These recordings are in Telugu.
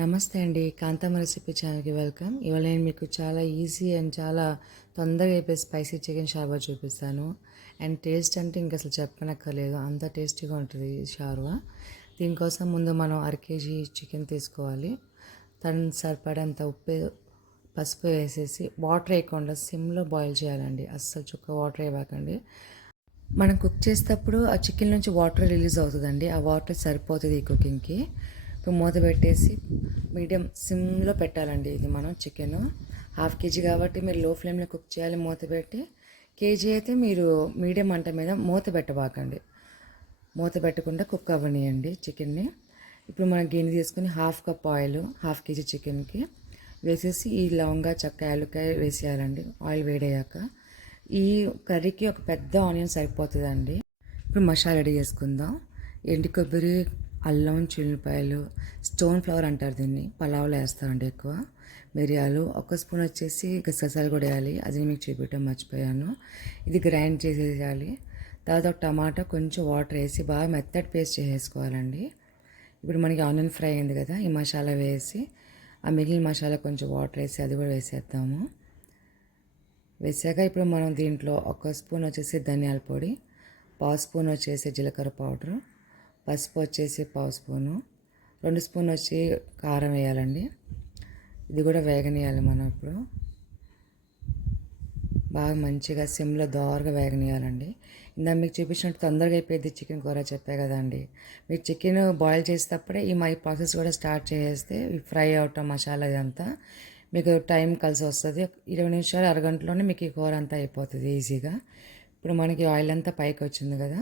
నమస్తే అండి. కాంతమ్మ రెసిపీ ఛానల్‌కి వెల్కమ్. ఇవాళ నేను మీకు చాలా ఈజీ అండ్ చాలా తొందరగా అయిపోయే స్పైసీ చికెన్ షార్వా చూపిస్తాను. అండ్ టేస్ట్ అంటే ఇంక అసలు చెప్పనక్కర్లేదు. అంత టేస్టీగా ఉంటుంది ఈ షార్వా. దీనికోసం ముందు మనం కేజీ చికెన్ తీసుకోవాలి. దానికి సరిపడంత ఉప్పు, పసుపు వేసేసి వాటర్ వేయకుండా సిమ్లో బాయిల్ చేయాలండి. అస్సలు చుక్క వాటర్ వేయకండి. మనం కుక్ చేసేటప్పుడు ఆ చికెన్ నుంచి వాటర్ రిలీజ్ అవుతుందండి. ఆ వాటర్ సరిపోతుంది ఈ కుకింగ్కి. ఇప్పుడు మూత పెట్టేసి మీడియం సిమ్లో పెట్టాలండి. ఇది మనం చికెన్ హాఫ్ కేజీ కాబట్టి మీరు లో ఫ్లేమ్లో కుక్ చేయాలి మూత పెట్టి. కేజీ అయితే మీరు మీడియం మంట మీద మూత పెట్టబాకండి. మూత పెట్టకుండా కుక్ అవ్వనియండి చికెన్ని. ఇప్పుడు మనం గిన్నె తీసుకుని half cup oil half KG చికెన్కి వేసేసి ఈ లవంగా చెక్క యాలక్కాయ వేసేయాలండి. ఆయిల్ వేడయ్యాక ఈ కర్రీకి ఒక పెద్ద ఆనియన్ సరిపోతుందండి. ఇప్పుడు మసాలా రెడీ చేసుకుందాం. ఎండు కొబ్బరి, అల్లం, చిల్లిపాయలు, స్టోన్ ఫ్లవర్ అంటారు దీన్ని, పలావ్లో వేస్తారండి ఎక్కువ. మిరియాలు, ఒక స్పూన్ వచ్చేసి గసగసాలు కూడా వేయాలి. అది మీకు చూపించడం మర్చిపోయాను. ఇది గ్రైండ్ చేసేయాలి. తర్వాత ఒక టమాటా, కొంచెం వాటర్ వేసి బాగా మెత్తటి పేస్ట్ చేసేసుకోవాలండి. ఇప్పుడు మనకి ఆనియన్ ఫ్రై అయింది కదా, ఈ మసాలా వేసి ఆ మిగిలిన మసాలా కొంచెం వాటర్ వేసి అది కూడా వేసేద్దాము. వేసాక ఇప్పుడు మనం దీంట్లో ఒక స్పూన్ వచ్చేసి ధనియాల పొడి, పావు స్పూన్ వచ్చేసి జీలకర్ర పౌడరు, పసుపు వచ్చేసి పావు స్పూను, 2 స్పూన్ వచ్చి కారం వేయాలండి. ఇది కూడా వేగనీయాలి. మనం ఇప్పుడు బాగా మంచిగా సిమ్లో దోరగా వేగనీయాలండి. ఇందాక మీకు చూపించినట్టు తొందరగా అయిపోయింది చికెన్ కూర చెప్పే కదండి. మీరు చికెన్ బాయిల్ చేసేటప్పుడే ఈ ప్రాసెస్ కూడా స్టార్ట్ చేసేస్తే ఫ్రై అవటం మసాలా ఇదంతా మీకు టైం కలిసి వస్తుంది. 20 నిమిషాలు అరగంటలోనే మీకు ఈ కూర అంతా అయిపోతుంది ఈజీగా. ఇప్పుడు మనకి ఆయిల్ అంతా పైకి వచ్చింది కదా,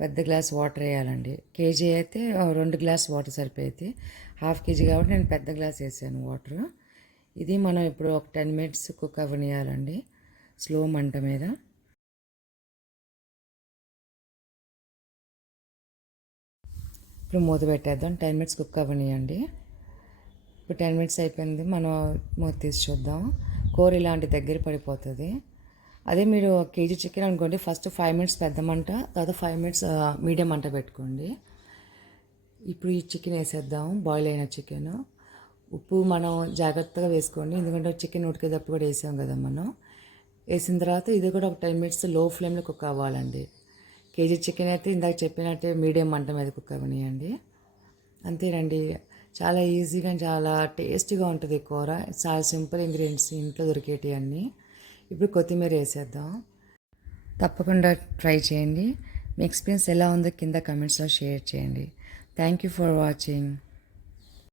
పెద్ద గ్లాస్ వాటర్ వేయాలండి. కేజీ అయితే 2 గ్లాస్ వాటర్ సరిపోయింది. హాఫ్ కేజీ కాబట్టి నేను పెద్ద గ్లాస్ వేసాను వాటర్. ఇది మనం ఇప్పుడు ఒక 10 మినిట్స్ కుక్ అవ్వనియాలండి స్లో మంట మీద. ఇప్పుడు మూత పెట్టేద్దాం. 10 మినిట్స్ కుక్ అవ్వనియండి. ఇప్పుడు 10 మినిట్స్ అయిపోయింది. మనం మూత తీసి చూద్దాం. కూర ఇలాంటి దగ్గర పడిపోతుంది. అదే మీరు కేజీ చికెన్ అనుకోండి, ఫస్ట్ 5 మినిట్స్ పెద్ద మంట, తర్వాత 5 మినిట్స్ మీడియం మంట పెట్టుకోండి. ఇప్పుడు ఈ చికెన్ వేసేద్దాం. బాయిల్ అయిన చికెన్. ఉప్పు మనం జాగ్రత్తగా వేసుకోండి, ఎందుకంటే చికెన్ ఉడికేటప్పుడు కూడా వేసాం కదా మనం. వేసిన తర్వాత ఇది కూడా ఒక 10 మినిట్స్ లో ఫ్లేమ్లో కుక్ అవ్వాలండి. కేజీ చికెన్ అయితే ఇందాక చెప్పినట్టే మీడియం మంట మీద కుక్ అవ్వనియండి. అంతేనండి. చాలా ఈజీగా చాలా టేస్టీగా ఉంటుంది కూర. చాలా సింపుల్ ఇంగ్రీడియంట్స్ ఇంట్లో దొరికేటివి అన్నీ. ఇప్పుడు కొత్తిమీర వేసేద్దాం. తప్పకుండా ట్రై చేయండి. మీ ఎక్స్పీరియన్స్ ఎలా ఉందో కింద కమెంట్స్లో షేర్ చేయండి. Thank you for watching.